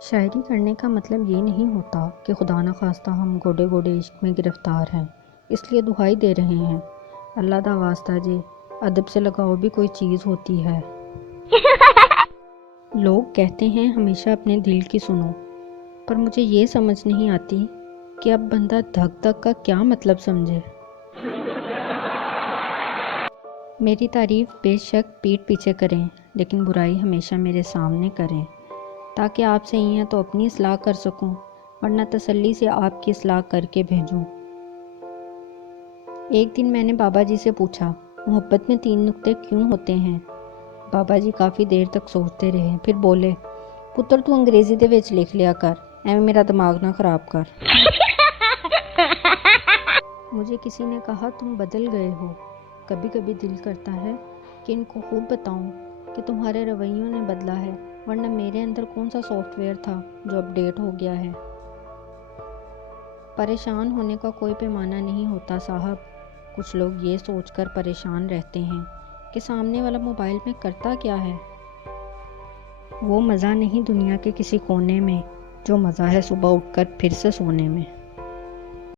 شاعری کرنے کا مطلب یہ نہیں ہوتا کہ خدا نخواستہ ہم گوڈے گوڈے عشق میں گرفتار ہیں، اس لیے دہائی دے رہے ہیں۔ اللہ دا واسطہ جی، ادب سے لگاؤ بھی کوئی چیز ہوتی ہے۔ لوگ کہتے ہیں ہمیشہ اپنے دل کی سنو، پر مجھے یہ سمجھ نہیں آتی کہ اب بندہ دھک دھک کا کیا مطلب سمجھے۔ میری تعریف بے شک پیٹھ پیچھے کریں، لیکن برائی ہمیشہ میرے سامنے کریں، تاکہ آپ سے ہی ہیں تو اپنی اصلاح کر سکوں، ورنہ تسلی سے آپ کی اصلاح کر کے بھیجوں۔ ایک دن میں نے بابا جی سے پوچھا، محبت میں 3 نقطے کیوں ہوتے ہیں؟ بابا جی کافی دیر تک سوچتے رہے، پھر بولے، پتر تو انگریزی دے وچ لکھ لیا کر، ایویں میرا دماغ نہ خراب کر۔ مجھے کسی نے کہا تم بدل گئے ہو۔ کبھی کبھی دل کرتا ہے کہ ان کو خوب بتاؤں کہ تمہارے رویوں نے بدلا ہے، ورنہ میرے اندر کون سا سافٹ ویئر تھا جو اپ ڈیٹ ہو گیا ہے۔ پریشان ہونے کا کوئی پیمانہ نہیں ہوتا صاحب۔ کچھ لوگ یہ سوچ کر پریشان رہتے ہیں کہ سامنے والا موبائل میں کرتا کیا ہے۔ وہ مزہ نہیں دنیا کے کسی کونے میں جو مزہ ہے صبح اٹھ کر پھر سے سونے میں۔